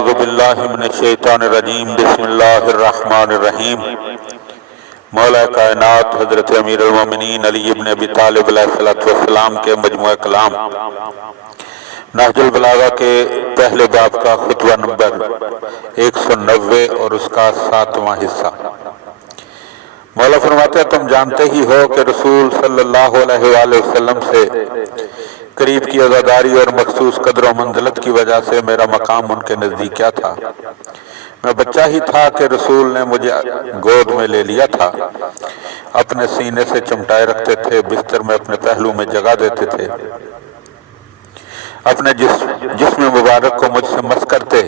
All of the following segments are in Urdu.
اعوذ باللہ من الشیطان الرجیم بسم اللہ الرحمن الرحیم۔ مولا کائنات حضرت امیر المومنین علی ابن ابی طالب علیہ السلام کے مجموعہ کلام نہج البلاغہ کے پہلے باب کا خطبہ نمبر 190 اور اس کا 7واں حصہ۔ مولا فرماتے ہیں تم جانتے ہی ہو کہ رسول صلی اللہ علیہ وآلہ وسلم سے قریب کی عزاداری اور مخصوص قدر و منزلت کی وجہ سے میرا مقام ان کے نزدیک کیا تھا۔ میں بچہ ہی تھا کہ رسول نے مجھے گود میں لے لیا تھا، اپنے سینے سے چمٹائے رکھتے تھے، بستر میں اپنے پہلو میں جگہ دیتے تھے، اپنے جسم مبارک کو مجھ سے مس کرتے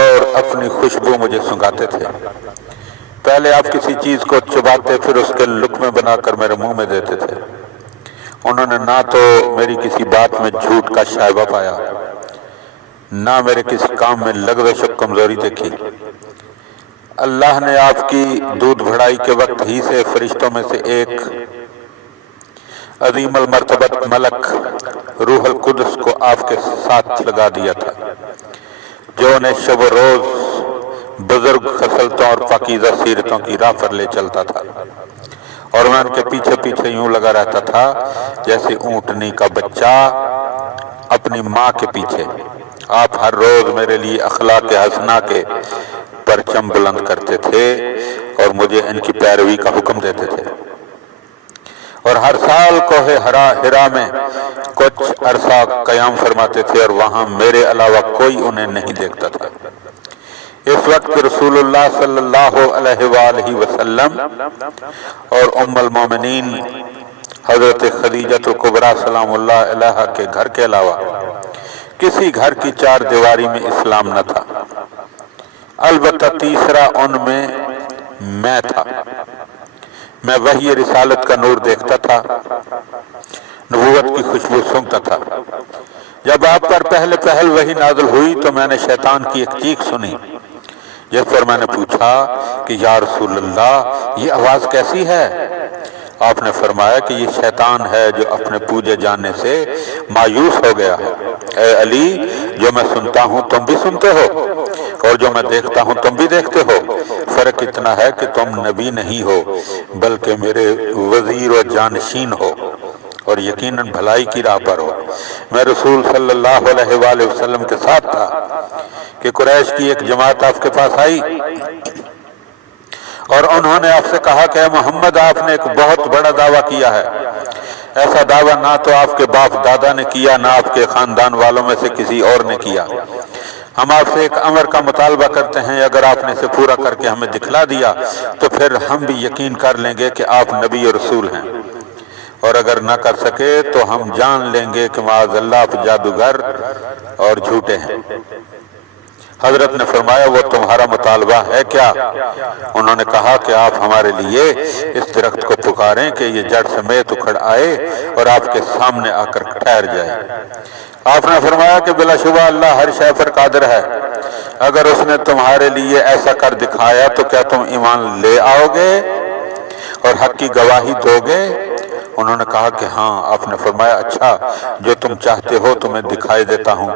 اور اپنی خوشبو مجھے سنگھاتے تھے۔ پہلے آپ کسی چیز کو چباتے پھر اس کے لقمے بنا کر میرے منہ میں دیتے تھے۔ انہوں نے نہ تو میری کسی بات میں جھوٹ کا شائبہ پایا، نہ میرے کسی کام میں لغزش و کمزوری دیکھی۔ اللہ نے آپ کی دودھ بھرائی کے وقت ہی سے فرشتوں میں سے ایک عظیم المرتبت ملک روح القدس کو آپ کے ساتھ لگا دیا تھا، جو انہیں شب و روز بزرگ خصلتوں اور پاکیزہ سیرتوں کی راہ پر لے چلتا تھا، اور میں ان کے پیچھے پیچھے یوں لگا رہتا تھا جیسے اونٹنی کا بچہ اپنی ماں کے پیچھے۔ آپ ہر روز میرے لیے اخلاق حسنہ کے پرچم بلند کرتے تھے اور مجھے ان کی پیروی کا حکم دیتے تھے، اور ہر سال کوہ ہرا میں کچھ عرصہ قیام فرماتے تھے، اور وہاں میرے علاوہ کوئی انہیں نہیں دیکھتا تھا۔ اس وقت رسول اللہ صلی اللہ علیہ وآلہ وسلم اور ام المومنین حضرت خدیجہ الکبریٰ سلام اللہ علیہا کے گھر کے علاوہ کسی گھر کی چار دیواری میں اسلام نہ تھا۔ البتہ تیسرا ان میں تھا۔ میں وحی رسالت کا نور دیکھتا تھا، نبوت کی خوشبو سونگھتا تھا۔ جب آپ پر پہل وحی نازل ہوئی تو میں نے شیطان کی ایک چیخ سنی، جس پر میں نے پوچھا کہ یا رسول اللہ یہ آواز کیسی ہے؟ آپ نے فرمایا کہ یہ شیطان ہے جو اپنے پوجے جانے سے مایوس ہو گیا ہے۔ اے علی، جو میں سنتا ہوں تم بھی سنتے ہو، اور جو میں دیکھتا ہوں تم بھی دیکھتے ہو۔ فرق اتنا ہے کہ تم نبی نہیں ہو بلکہ میرے وزیر و جانشین ہو، اور یقیناً بھلائی کی راہ پر ہو۔ میں رسول صلی اللہ علیہ وآلہ وسلم کے ساتھ تھا کہ قریش کی ایک جماعت آپ کے پاس آئی، اور انہوں نے آپ سے کہا کہ اے محمد، آپ نے ایک بہت بڑا دعویٰ کیا ہے۔ ایسا دعویٰ نہ تو آپ کے باپ دادا نے کیا، نہ آپ کے خاندان والوں میں سے کسی اور نے کیا۔ ہم آپ سے ایک امر کا مطالبہ کرتے ہیں، اگر آپ نے اسے پورا کر کے ہمیں دکھلا دیا تو پھر ہم بھی یقین کر لیں گے کہ آپ نبی اور رسول ہیں، اور اگر نہ کر سکے تو ہم جان لیں گے کہ معاذ اللہ آپ جادوگر اور جھوٹے ہیں۔ حضرت نے فرمایا وہ تمہارا مطالبہ ہے کیا؟ انہوں نے کہا کہ آپ ہمارے لیے اس درخت کو پکاریں کہ یہ جڑ سمیت اکھڑ آئے اور آپ کے سامنے آ کر ٹھہر جائے۔ آپ نے فرمایا کہ بلا شبہ اللہ ہر شے پر قادر ہے، اگر اس نے تمہارے لیے ایسا کر دکھایا تو کیا تم ایمان لے آؤ گے اور حق کی گواہی دو گے؟ انہوں نے کہا کہ ہاں۔ آپ نے فرمایا اچھا، جو تم چاہتے ہو تمہیں دکھائی دیتا ہوں،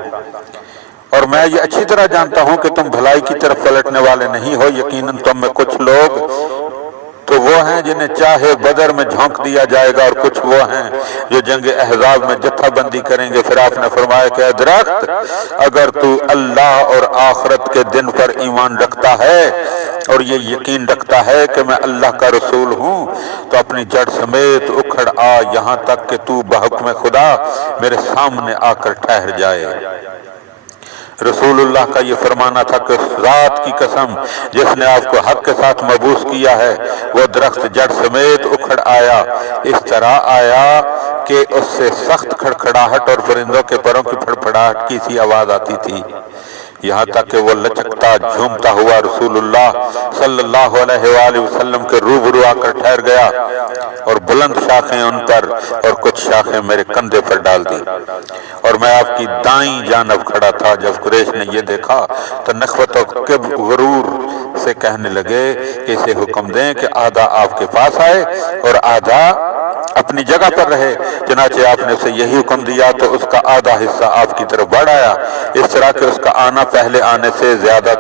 اور میں یہ اچھی طرح جانتا ہوں کہ تم بھلائی کی طرف پلٹنے والے نہیں ہو۔ یقیناً تم میں کچھ لوگ تو وہ ہیں جنہیں چاہے بدر میں جھونک دیا جائے گا، اور کچھ وہ ہیں جو جنگ احزاب میں جتھا بندی کریں گے۔ پھر آپ نے فرمایا کہ اے درخت، اگر تو اللہ اور آخرت کے دن پر ایمان رکھتا ہے اور یہ یقین رکھتا ہے کہ میں اللہ کا رسول ہوں تو اپنی جڑ سمیت اکھڑ آ، یہاں تک کہ تو بحکم خدا میرے سامنے آ کر ٹھہر جائے۔ رسول اللہ کا یہ فرمانا تھا کہ اس ذات کی قسم جس نے آپ کو حق کے ساتھ مبعوث کیا ہے، وہ درخت جڑ سمیت اکھڑ آیا، اس طرح آیا کہ اس سے سخت کھڑکھڑاہٹ اور پرندوں کے پروں کی پھڑپھڑاہٹ کی سی آواز آتی تھی، یہاں تک کہ وہ لچکتا جھومتا ہوا رسول اللہ صلی اللہ علیہ وآلہ وسلم کے روبرو آ کر ٹھہر گیا، اور بلند شاخیں ان پر اور کچھ شاخیں میرے کندھے پر ڈال دی، اور میں آپ کی دائیں جانب کھڑا تھا۔ جب قریش نے یہ دیکھا تو نخوت و غرور سے کہنے لگے کہ اسے حکم دیں کہ آدھا آپ کے پاس آئے اور آدھا اپنی جگہ پر رہے۔ چنانچہ آپ نے اسے یہی حکم دیا تو اس کا آدھا حصہ آپ کی طرف بڑھ آیا، اس طرح کہ اس کا آنا پہلے آنے سے زیادہ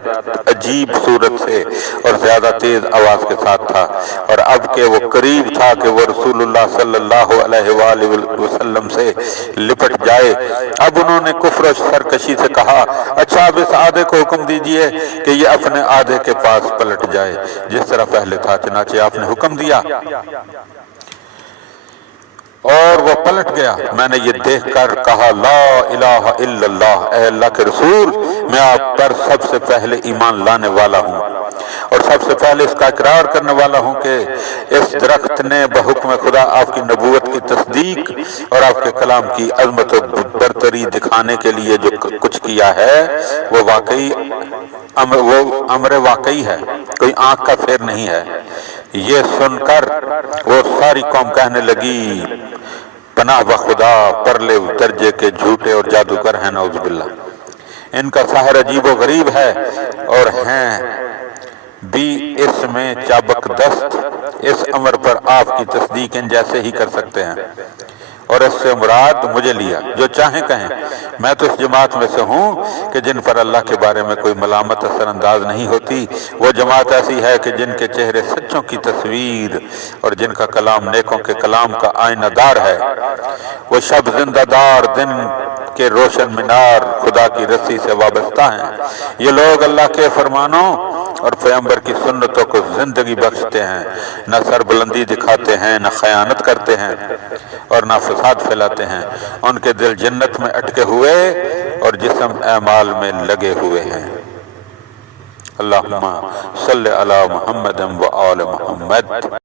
عجیب صورت سے اور زیادہ تیز آواز کے ساتھ تھا، اور اب کہ وہ قریب تھا کہ وہ رسول اللہ صلی اللہ علیہ وآلہ وسلم سے لپٹ جائے، اب انہوں نے کفر و سرکشی سے کہا، اچھا اب اس آدھے کو حکم دیجئے کہ یہ اپنے آدھے کے پاس پلٹ جائے جس طرح پہلے تھا۔ چنانچہ آپ نے حکم دیا اور وہ پلٹ گیا۔ میں نے یہ دیکھ کر کہا، لا الہ الا اللہ، اے اللہ کے رسول، میں آپ پر سب سے پہلے ایمان لانے والا ہوں اور سب سے پہلے اس کا اقرار کرنے والا ہوں کہ اس درخت نے بحکم خدا آپ کی نبوت کی تصدیق اور آپ کے کلام کی عظمت و برتری دکھانے کے لیے جو کچھ کیا ہے وہ واقعی امر واقعی ہے، کوئی آنکھ کا پھیر نہیں ہے۔ یہ سن کر وہ ساری قوم کہنے لگی، پناہ بخدا، پرلے درجے کے جھوٹے اور جادوگر ہیں، نعوذ باللہ، ان کا سحر عجیب و غریب ہے اور ہیں بھی اس میں چابک دست، اس امر پر آپ کی تصدیق ان جیسے ہی کر سکتے ہیں، اور اس سے مراد مجھے لیا، جو چاہیں کہیں، میں تو اس جماعت میں سے ہوں کہ جن پر اللہ کے بارے میں کوئی ملامت اثر انداز نہیں ہوتی۔ وہ جماعت ایسی ہے کہ جن کے چہرے سچوں کی تصویر اور جن کا کلام نیکوں کے کلام کا آئینہ دار ہے۔ وہ شب زندہ دار، دن کے روشن مینار خدا کی رسی سے وابستہ ہیں۔ یہ لوگ اللہ کے فرمانوں اور پیغمبر کی سنتوں کو زندگی بخشتے ہیں، نہ سر بلندی دکھاتے ہیں، نہ خیانت کرتے ہیں اور نہ فساد پھیلاتے ہیں۔ ان کے دل جنت میں اٹکے ہوئے اور جسم اعمال میں لگے ہوئے ہیں۔ اللہم صلی علی محمد و آل محمد۔